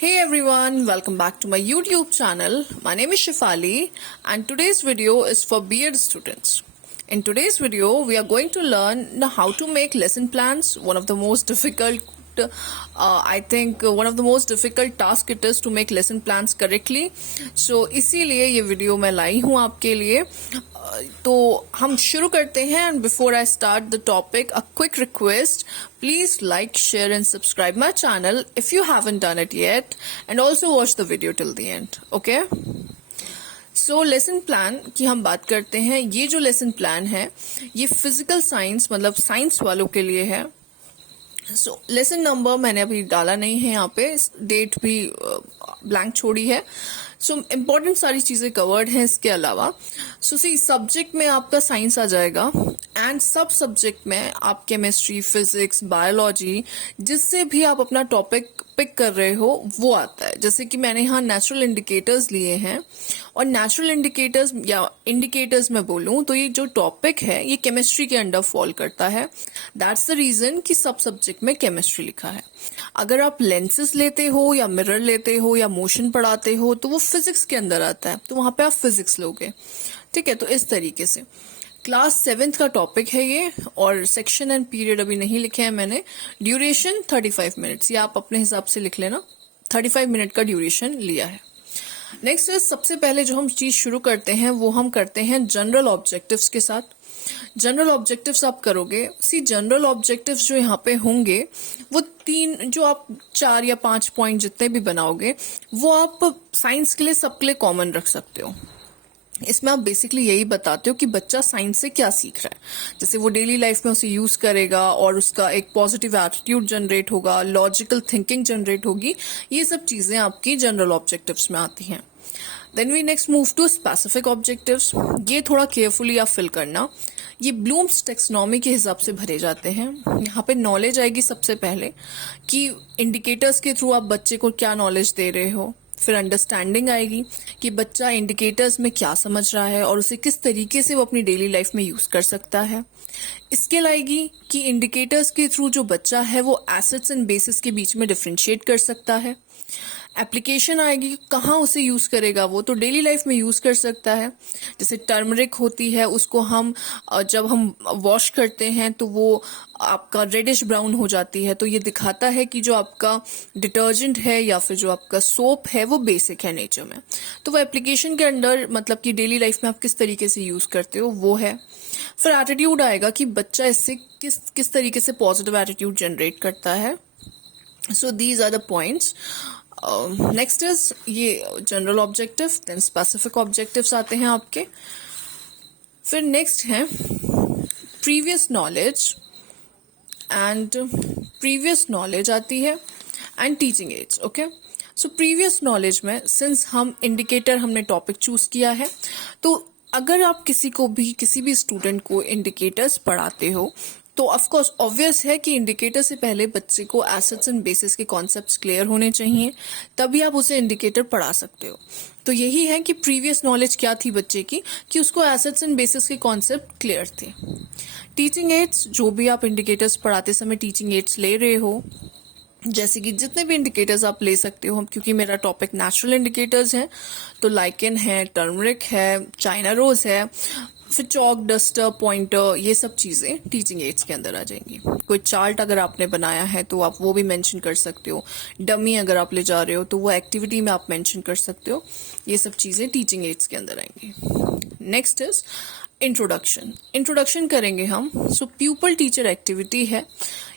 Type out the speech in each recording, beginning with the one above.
Hey everyone, welcome back to my YouTube channel. My name is Shifali and today's video is for B.Ed students. In today's video, we are going to learn how to make lesson plans. One of the most difficult one of the most difficult task it is to make lesson plans correctly. So इसीलिए ये video मैं लाई हूँ आपके लिए. तो हम शुरू करते हैं. And before I start the topic, a quick request, please like, share and subscribe my channel if you haven't done it yet, and also watch the video till the end. Okay, so lesson plan की हम बात करते हैं. ये जो lesson plan है ये physical science मतलब साइंस वालों के लिए है. सो लेसन नंबर मैंने अभी डाला नहीं है, यहाँ पे डेट भी ब्लैंक छोड़ी है. सो इम्पोर्टेंट सारी चीजें कवर्ड हैं इसके अलावा. सो सी सब्जेक्ट में आपका साइंस आ जाएगा एंड सब सब्जेक्ट में आप केमिस्ट्री, फिजिक्स, बायोलॉजी, जिससे भी आप अपना टॉपिक पिक कर रहे हो वो आता है. जैसे कि मैंने यहाँ नेचुरल इंडिकेटर्स लिए हैं, और नेचुरल इंडिकेटर्स या इंडिकेटर्स में बोलूं तो ये जो टॉपिक है ये केमिस्ट्री के अंडर फॉल करता है. दैट्स द रीजन कि सब सब्जेक्ट में केमिस्ट्री लिखा है. अगर आप लेंसेज लेते हो या मिरर लेते हो या मोशन पढ़ाते हो तो वो फिजिक्स के अंदर आता है, तो वहां पे आप फिजिक्स लोगे. ठीक है, तो इस तरीके से क्लास 7th का टॉपिक है ये, और सेक्शन एंड पीरियड अभी नहीं लिखे हैं मैंने. ड्यूरेशन 35 मिनट्स, ये आप अपने हिसाब से लिख लेना. 35 मिनट का ड्यूरेशन लिया है. नेक्स्ट, सबसे पहले जो हम चीज शुरू करते हैं वो हम करते हैं जनरल ऑब्जेक्टिव्स के साथ. जनरल ऑब्जेक्टिव्स आप करोगे. जनरल ऑब्जेक्टिव्स जो यहाँ पे होंगे वो 3, जो आप 4 या 5 पॉइंट जितने भी बनाओगे वो आप साइंस के लिए सबके लिए कॉमन रख सकते हो. इसमें आप बेसिकली यही बताते हो कि बच्चा साइंस से क्या सीख रहा है. जैसे वो डेली लाइफ में उसे यूज करेगा और उसका एक पॉजिटिव एटीट्यूड जनरेट होगा, लॉजिकल थिंकिंग जनरेट होगी. ये सब चीजें आपकी जनरल ऑब्जेक्टिव्स में आती हैं. Then we next move to specific objectives. ये थोड़ा केयरफुली आप फिल करना. ये ब्लूम्स टेक्सोनॉमी के हिसाब से भरे जाते हैं. यहाँ पे नॉलेज आएगी सबसे पहले कि इंडिकेटर्स के थ्रू आप बच्चे को क्या नॉलेज दे रहे हो. फिर अंडरस्टैंडिंग आएगी कि बच्चा इंडिकेटर्स में क्या समझ रहा है और उसे किस तरीके से वो अपनी डेली लाइफ में यूज कर सकता है. स्किल आएगी कि इंडिकेटर्स के थ्रू जो बच्चा है वो एसेट्स एंड बेसिस के बीच में डिफरेंशिएट कर सकता है. एप्लीकेशन आएगी, कहाँ उसे यूज करेगा, वो तो डेली लाइफ में यूज कर सकता है. जैसे टर्मरिक होती है, उसको हम जब हम वॉश करते हैं तो वो आपका रेडिश ब्राउन हो जाती है, तो ये दिखाता है कि जो आपका डिटर्जेंट है या फिर जो आपका सोप है वो बेसिक है नेचर में. तो वो एप्लीकेशन के अंडर मतलब कि डेली लाइफ में आप किस तरीके से यूज करते हो वो है. फिर एटीट्यूड आएगा कि बच्चा इससे किस तरीके से पॉजिटिव एटीट्यूड जनरेट करता है. So these are the points. Next is ये general objective. Then specific objectives आते हैं आपके. फिर नेक्स्ट है previous knowledge, and previous knowledge आती है and teaching aids. Okay, so previous knowledge में सिंस हम इंडिकेटर हमने टॉपिक चूज किया है, तो अगर आप किसी भी स्टूडेंट को इंडिकेटर्स पढ़ाते हो तो ऑफकोर्स ऑब्वियस है कि इंडिकेटर से पहले बच्चे को एसेट्स एंड बेसिस के कॉन्सेप्ट्स क्लियर होने चाहिए, तभी आप उसे इंडिकेटर पढ़ा सकते हो. तो यही है कि प्रीवियस नॉलेज क्या थी बच्चे की, कि उसको एसेट्स एंड बेसिस के कॉन्सेप्ट क्लियर थे. टीचिंग एड्स, जो भी आप इंडिकेटर्स पढ़ाते समय टीचिंग एड्स ले रहे हो, जैसे कि जितने भी इंडिकेटर्स आप ले सकते हो. क्योंकि मेरा टॉपिक नेचुरल इंडिकेटर्स है तो लाइकेन है, टर्मरिक है, चाइना रोज है, फिर चॉक, डस्टर, पॉइंटर, ये सब चीजें टीचिंग एड्स के अंदर आ जाएंगी. कोई चार्ट अगर आपने बनाया है तो आप वो भी मेंशन कर सकते हो. डमी अगर आप ले जा रहे हो तो वो एक्टिविटी में आप मेंशन कर सकते हो. ये सब चीजें टीचिंग एड्स के अंदर आएंगी. Next is introduction. इंट्रोडक्शन करेंगे हम. सो प्यूपल टीचर एक्टिविटी है.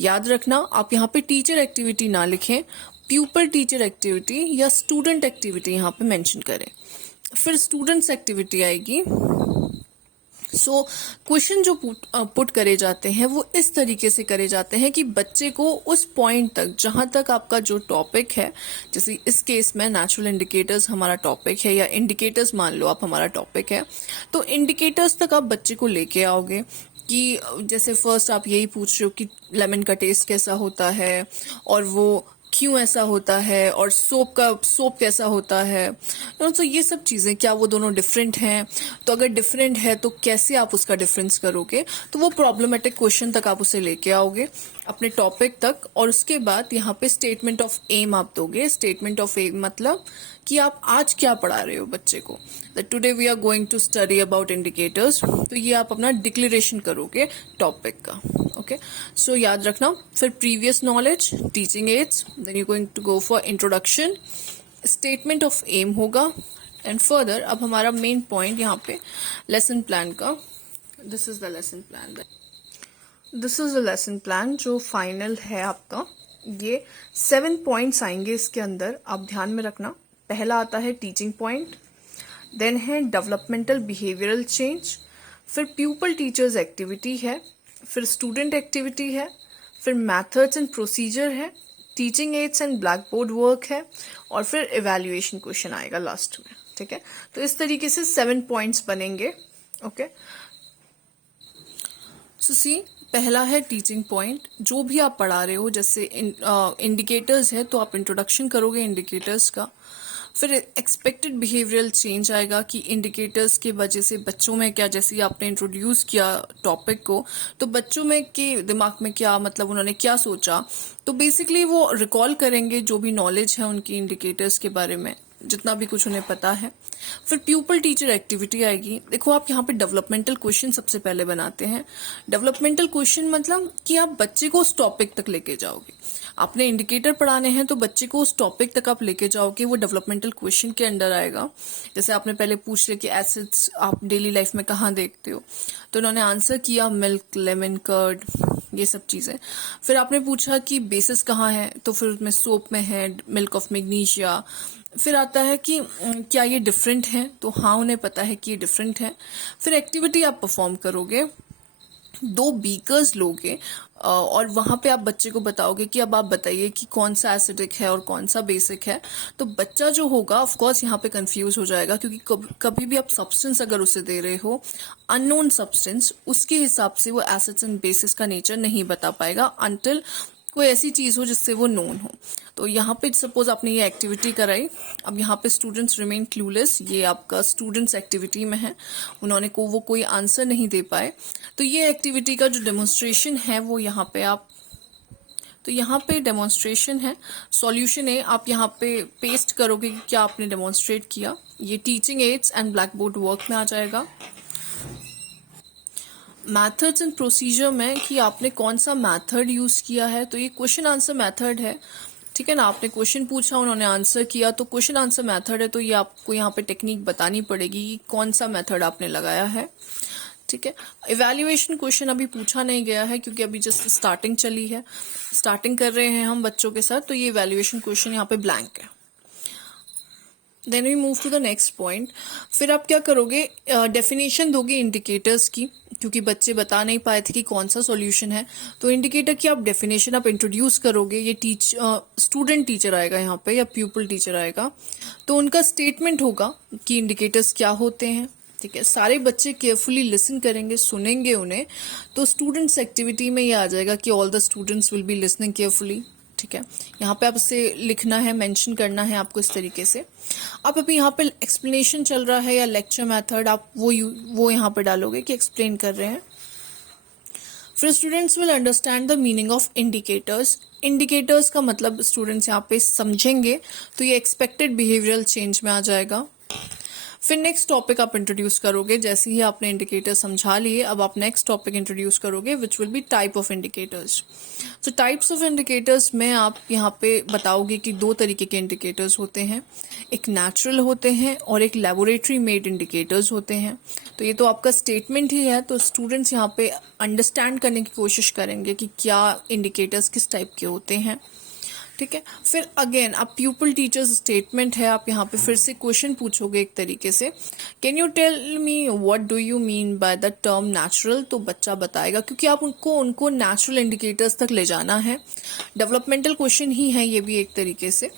याद रखना, आप यहाँ पे टीचर एक्टिविटी ना लिखें, प्यूपल टीचर एक्टिविटी या स्टूडेंट एक्टिविटी यहाँ पे मेंशन करें. फिर स्टूडेंट्स एक्टिविटी आएगी. सो क्वेश्चन जो पुट करे जाते हैं वो इस तरीके से करे जाते हैं कि बच्चे को उस पॉइंट तक जहां तक आपका जो टॉपिक है, जैसे इस केस में नेचुरल इंडिकेटर्स हमारा टॉपिक है, या इंडिकेटर्स मान लो आप हमारा टॉपिक है, तो इंडिकेटर्स तक आप बच्चे को लेके आओगे. कि जैसे फर्स्ट आप यही पूछ रहे हो कि लेमन का टेस्ट कैसा होता है और वो क्यों ऐसा होता है, और सोप कैसा होता है. तो ये सब चीजें, क्या वो दोनों डिफरेंट हैं, तो अगर डिफरेंट है तो कैसे आप उसका डिफरेंस करोगे. तो वो प्रॉब्लमेटिक क्वेश्चन तक आप उसे लेके आओगे. अपने टॉपिक तक, और उसके बाद यहाँ पे स्टेटमेंट ऑफ एम आप दोगे। स्टेटमेंट ऑफ एम मतलब कि आप आज क्या पढ़ा रहे हो बच्चे को, that today we are going to study about indicators. तो ये आप अपना डिक्लेरेशन करोगे टॉपिक का। ओके, सो याद रखना। फिर previous knowledge, teaching aids, then you going to go for introduction, statement of aim होगा, एंड फर्दर अब हमारा मेन पॉइंट यहाँ पे लेसन प्लान का। This is the lesson plan, this is the lesson plan जो फाइनल है आपका। ये 7 पॉइंट्स आएंगे इसके अंदर, आप ध्यान में रखना। पहला आता है टीचिंग पॉइंट, देन है डेवलपमेंटल बिहेवियरल चेंज, फिर प्यूपल टीचर्स एक्टिविटी है, फिर स्टूडेंट एक्टिविटी है, फिर मैथड्स एंड प्रोसीजर है, teaching ads and black board work है, और फिर इवैल्यूएशन क्वेश्चन आएगा लास्ट में। ठीक है, तो इस तरीके से 7 पॉइंट्स बनेंगे। ओके, सो सी, पहला है टीचिंग पॉइंट। जो भी आप पढ़ा रहे हो, जैसे इंडिकेटर्स है तो आप इंट्रोडक्शन करोगे इंडिकेटर्स का। फिर एक्सपेक्टेड बिहेवियरल चेंज आएगा कि इंडिकेटर्स के वजह से बच्चों में क्या, जैसे आपने इंट्रोड्यूस किया टॉपिक को, तो बच्चों में के दिमाग में क्या, मतलब उन्होंने क्या सोचा, तो बेसिकली वो रिकॉल करेंगे जो भी नॉलेज है उनकी इंडिकेटर्स के बारे में, जितना भी कुछ उन्हें पता है। फिर प्यूपल टीचर एक्टिविटी आएगी। देखो, आप यहाँ पे डेवलपमेंटल क्वेश्चन सबसे पहले बनाते हैं। डेवलपमेंटल क्वेश्चन मतलब कि आप बच्चे को उस टॉपिक तक लेके जाओगे। आपने इंडिकेटर पढ़ाने हैं तो बच्चे को उस टॉपिक तक आप लेके जाओगे, वो डेवलपमेंटल क्वेश्चन के अंडर आएगा। जैसे आपने पहले पूछ लिया कि एसिड्स आप डेली लाइफ में कहाँ देखते हो, तो उन्होंने आंसर किया मिल्क, लेमन कर्ड, ये सब चीजें। फिर आपने पूछा कि बेसिस कहाँ है, तो फिर उसमें सोप में है मिल्क ऑफ मैग्नीशिया। फिर आता है कि क्या ये डिफरेंट है, तो हाँ उन्हें पता है कि ये डिफरेंट है। फिर एक्टिविटी आप परफॉर्म करोगे, 2 बीकर्स लोगे और वहां पे आप बच्चे को बताओगे कि अब आप बताइए कि कौन सा एसिडिक है और कौन सा बेसिक है। तो बच्चा जो होगा ऑफ कोर्स यहाँ पे कंफ्यूज हो जाएगा, क्योंकि कभी भी आप सब्सटेंस अगर उसे दे रहे हो, अननोन सब्सटेंस, उसके हिसाब से वो एसिड्स एंड बेसिस का नेचर नहीं बता पाएगा अनटिल कोई ऐसी चीज हो जिससे वो नोन हो। तो यहाँ पे सपोज आपने ये एक्टिविटी कराई, अब यहाँ पे स्टूडेंट्स रिमेन क्लूलेस, ये आपका स्टूडेंट्स एक्टिविटी में है, उन्होंने वो कोई आंसर नहीं दे पाए। तो ये एक्टिविटी का जो डेमोन्स्ट्रेशन है वो यहाँ पे आप, तो यहाँ पे डेमोन्स्ट्रेशन है, सॉल्यूशन है, आप यहाँ पे पेस्ट करोगे कि क्या आपने डेमोन्स्ट्रेट किया। ये teaching ads and black board work में आ जाएगा। मैथड्स एंड प्रोसीजर में कि आपने कौन सा मैथड यूज किया है, तो ये क्वेश्चन आंसर मैथड है। ठीक है ना, आपने क्वेश्चन पूछा, उन्होंने आंसर किया, तो क्वेश्चन आंसर मेथड है, तो ये आपको यहाँ पे टेक्निक बतानी पड़ेगी कि कौन सा मेथड आपने लगाया है। ठीक है, इवैल्यूएशन क्वेश्चन अभी पूछा नहीं गया है क्योंकि अभी जस्ट स्टार्टिंग चली है, स्टार्टिंग कर रहे हैं हम बच्चों के साथ, तो ये इवैल्यूएशन क्वेश्चन यहाँ पे ब्लैंक है। Then we move to the next point. फिर आप क्या करोगे, डेफिनेशन दोगे इंडिकेटर्स की, क्योंकि बच्चे बता नहीं पाए थे कि कौन सा सॉल्यूशन है, तो इंडिकेटर की आप डेफिनेशन आप इंट्रोड्यूस करोगे। ये स्टूडेंट टीचर आएगा यहाँ पे या प्यूपल टीचर आएगा, तो उनका स्टेटमेंट होगा कि इंडिकेटर्स क्या होते हैं। ठीक है, सारे बच्चे केयरफुली लिसन करेंगे, सुनेंगे उन्हें, तो स्टूडेंट्स एक्टिविटी में ये आ जाएगा कि all the students will be listening carefully. ठीक है, यहाँ पे आप इसे लिखना है, मेंशन करना है आपको इस तरीके से। अब अभी यहाँ पे एक्सप्लेनेशन चल रहा है या लेक्चर मेथड, आप वो यहाँ पे डालोगे कि एक्सप्लेन कर रहे हैं। फिर students will understand the meaning of indicators. Indicators का मतलब स्टूडेंट्स यहाँ पे समझेंगे, तो ये एक्सपेक्टेड बिहेवियरल चेंज में आ जाएगा। फिर नेक्स्ट टॉपिक आप इंट्रोड्यूस करोगे, जैसे ही आपने इंडिकेटर समझा लिए, अब आप नेक्स्ट टॉपिक इंट्रोड्यूस करोगे which will be type of indicators. तो टाइप्स ऑफ इंडिकेटर्स में आप यहाँ पे बताओगे कि 2 तरीके के इंडिकेटर्स होते हैं, एक नेचुरल होते हैं और एक लेबोरेटरी मेड इंडिकेटर्स होते हैं। तो ये तो आपका स्टेटमेंट ही है, तो स्टूडेंट्स यहाँ पे अंडरस्टैंड करने की कोशिश करेंगे कि क्या इंडिकेटर्स किस टाइप के होते हैं। ठीक है, फिर अगेन आप प्यूपल टीचर्स स्टेटमेंट है, आप यहाँ पे फिर से क्वेश्चन पूछोगे एक तरीके से, can you tell me what do you mean by the term natural, तो बच्चा बताएगा, क्योंकि आप उनको नेचुरल इंडिकेटर्स तक ले जाना है। डेवलपमेंटल क्वेश्चन ही है ये भी एक तरीके से,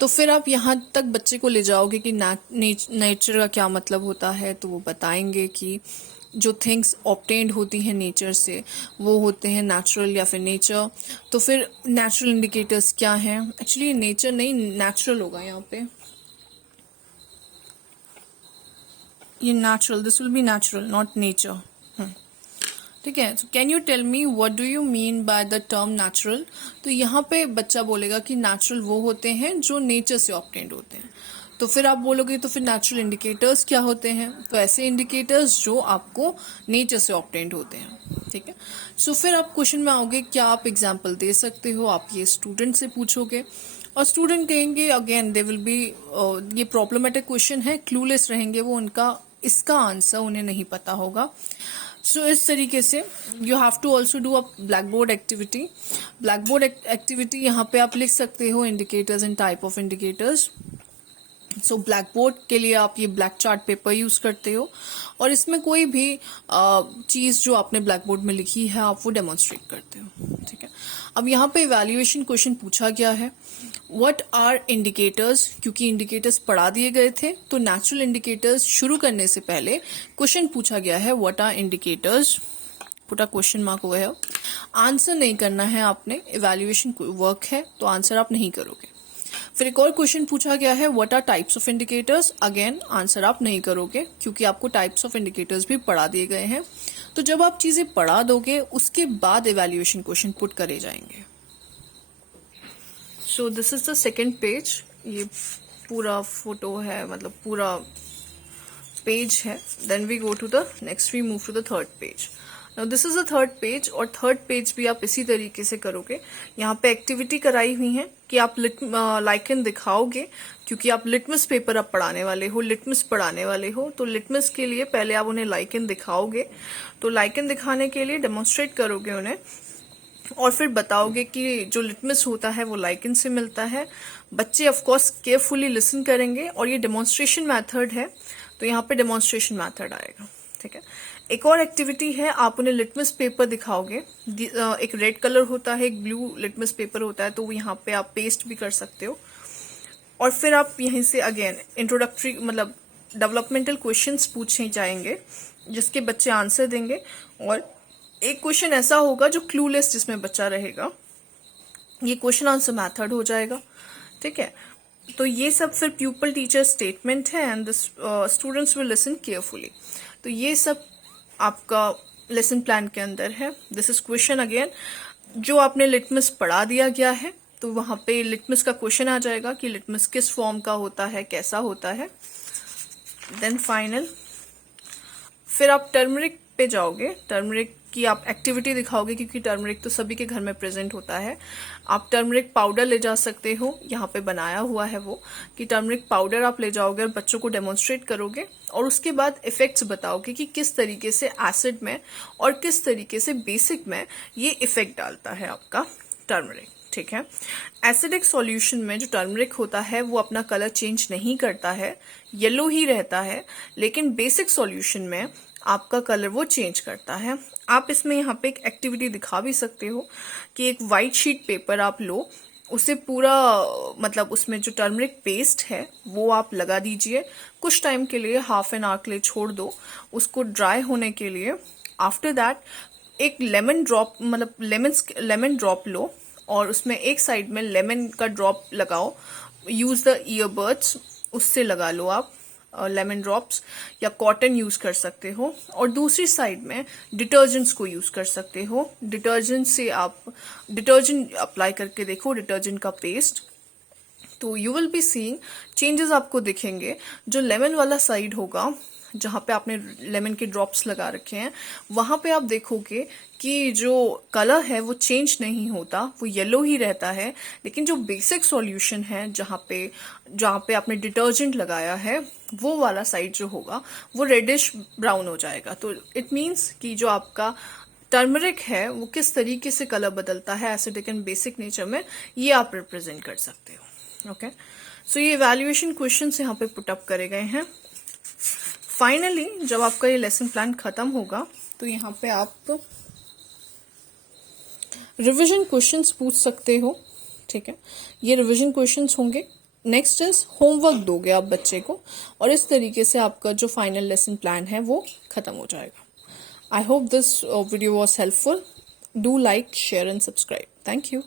तो फिर आप यहाँ तक बच्चे को ले जाओगे कि नेचर का क्या मतलब होता है, तो वो बताएंगे कि जो थिंग्स ऑब्टेन्ड होती हैं नेचर से वो होते हैं नेचुरल या फिर नेचर। तो फिर नेचुरल इंडिकेटर्स क्या हैं, एक्चुअली नेचर नहीं नेचुरल होगा यहाँ पे, ये natural, this will be natural not nature. ठीक है। So can you tell me what do you mean by the term natural? तो यहाँ पे बच्चा बोलेगा कि नेचुरल वो होते हैं जो नेचर से ऑब्टेन्ड होते हैं। तो फिर आप बोलोगे तो फिर नेचुरल इंडिकेटर्स क्या होते हैं? तो ऐसे इंडिकेटर्स जो आपको नेचर से ऑब्टेन्ड होते हैं। ठीक है। सो फिर आप क्वेश्चन में आओगे, क्या आप एग्जाम्पल दे सकते हो? आप ये स्टूडेंट से पूछोगे और स्टूडेंट कहेंगे अगेन दे विल बी, ये प्रॉब्लमेटिक क्वेश्चन है, क्लूलेस रहेंगे वो, उनका इसका आंसर उन्हें नहीं पता होगा। सो इस तरीके से you have to also do a blackboard activity. Blackboard activity यहाँ पे आप लिख सकते हो indicators and type of indicators. So blackboard के लिए आप ये ब्लैक चार्ट पेपर यूज करते हो और इसमें कोई भी चीज जो आपने ब्लैक बोर्ड में लिखी है आप वो डेमोन्स्ट्रेट करते हो। ठीक है। अब यहाँ पे इवैल्यूएशन क्वेश्चन पूछा गया है, व्हाट आर इंडिकेटर्स? क्योंकि इंडिकेटर्स पढ़ा दिए गए थे तो नेचुरल इंडिकेटर्स शुरू करने से पहले क्वेश्चन पूछा गया है, what are indicators? Put a question mark over here. Answer नहीं करना है आपने, इवैल्यूएशन वर्क है तो आंसर आप नहीं करोगे। फिर एक और क्वेश्चन पूछा गया है, what are types of indicators? Again answer आप नहीं करोगे क्योंकि आपको टाइप्स ऑफ इंडिकेटर्स भी पढ़ा दिए गए हैं। तो जब आप चीजें पढ़ा दोगे उसके बाद इवैल्यूएशन क्वेश्चन पुट करे जाएंगे। So this is the second page. ये पूरा फोटो है, मतलब पूरा पेज है। Then we go to the next, we move to the third page. Now this is the third page और थर्ड पेज भी आप इसी तरीके से करोगे। यहाँ पे एक्टिविटी कराई हुई है कि आप लाइकन दिखाओगे, क्योंकि आप लिटमस पेपर अब पढ़ाने वाले हो, लिटमस पढ़ाने वाले हो। तो लिटमस के लिए पहले आप उन्हें लाइकन दिखाओगे। तो लाइकन दिखाने के लिए डेमोन्स्ट्रेट करोगे उन्हें और फिर बताओगे कि जो लिटमस होता है वो लाइकन से मिलता है। बच्चे ऑफकोर्स केयरफुली लिसन करेंगे और ये डेमोन्स्ट्रेशन मेथड है तो यहाँ पे डेमोन्स्ट्रेशन मेथड आएगा। ठीक है। एक और एक्टिविटी है, आप उन्हें लिटमस पेपर दिखाओगे। एक रेड कलर होता है, एक ब्लू लिटमस पेपर होता है, तो यहाँ पे आप पेस्ट भी कर सकते हो। और फिर आप यहीं से अगेन इंट्रोडक्टरी मतलब डेवलपमेंटल क्वेश्चंस पूछे जाएंगे जिसके बच्चे आंसर देंगे। और एक क्वेश्चन ऐसा होगा जो क्लूलेस, जिसमें बच्चा रहेगा। ये क्वेश्चन आंसर मेथड हो जाएगा। ठीक है। तो ये सब फिर प्यूपल टीचर स्टेटमेंट है and the students will listen carefully. तो ये सब आपका लेसन प्लान के अंदर है। दिस इज क्वेश्चन अगेन, जो आपने लिटमस पढ़ा दिया गया है तो वहां पे लिटमस का क्वेश्चन आ जाएगा कि लिटमस किस फॉर्म का होता है, कैसा होता है। देन फाइनल, फिर आप टर्मरिक पे जाओगे। टर्मरिक की आप एक्टिविटी दिखाओगे क्योंकि टर्मरिक तो सभी के घर में प्रेजेंट होता है। आप टर्मरिक पाउडर ले जा सकते हो, यहाँ पे बनाया हुआ है वो कि टर्मरिक पाउडर आप ले जाओगे और बच्चों को डेमोन्स्ट्रेट करोगे और उसके बाद इफेक्ट्स बताओगे कि किस तरीके से एसिड में और किस तरीके से बेसिक में ये इफेक्ट डालता है आपका टर्मरिक। ठीक है। एसिडिक सॉल्यूशन में जो टर्मरिक होता है वो अपना कलर चेंज नहीं करता है, येलो ही रहता है, लेकिन बेसिक सॉल्यूशन में आपका कलर वो चेंज करता है। आप इसमें यहाँ पे एक एक्टिविटी दिखा भी सकते हो कि एक वाइट शीट पेपर आप लो, उसे पूरा मतलब उसमें जो टर्मरिक पेस्ट है वो आप लगा दीजिए। कुछ टाइम के लिए, हाफ एन आवर के लिए छोड़ दो उसको ड्राई होने के लिए। आफ्टर दैट एक लेमन ड्रॉप मतलब लेमन ड्रॉप लो और उसमें एक साइड में लेमन का ड्रॉप लगाओ। यूज द ईयरबड्स, उससे लगा लो आप लेमन ड्रॉप्स, या कॉटन यूज कर सकते हो। और दूसरी साइड में डिटर्जेंट्स को यूज कर सकते हो। डिटर्जेंट से आप डिटर्जेंट अप्लाई करके देखो, डिटर्जेंट का पेस्ट, तो you will be seeing changes आपको दिखेंगे। जो लेमन वाला साइड होगा जहां पे आपने लेमन के ड्रॉप्स लगा रखे हैं वहां पे आप देखोगे कि जो कलर है वो चेंज नहीं होता, वो येलो ही रहता है। लेकिन जो बेसिक सॉल्यूशन है जहां पे आपने डिटर्जेंट लगाया है वो वाला साइड जो होगा वो रेडिश ब्राउन हो जाएगा। तो इट मीन्स कि जो आपका टर्मरिक है वो किस तरीके से कलर बदलता है एसिडिक एंड बेसिक नेचर में, ये आप रिप्रेजेंट कर सकते हो। ओके। सो ये इवैल्यूएशन क्वेश्चंस यहाँ पे पुट अप करे गए हैं। फाइनली जब आपका ये लेसन प्लान खत्म होगा तो यहाँ पे आप रिवीजन क्वेश्चंस पूछ सकते हो। ठीक है। ये रिवीजन क्वेश्चंस होंगे। नेक्स्ट इज होमवर्क दोगे आप बच्चे को और इस तरीके से आपका जो फाइनल लेसन प्लान है वो खत्म हो जाएगा। I hope this video was helpful. Do like, share and subscribe. Thank you.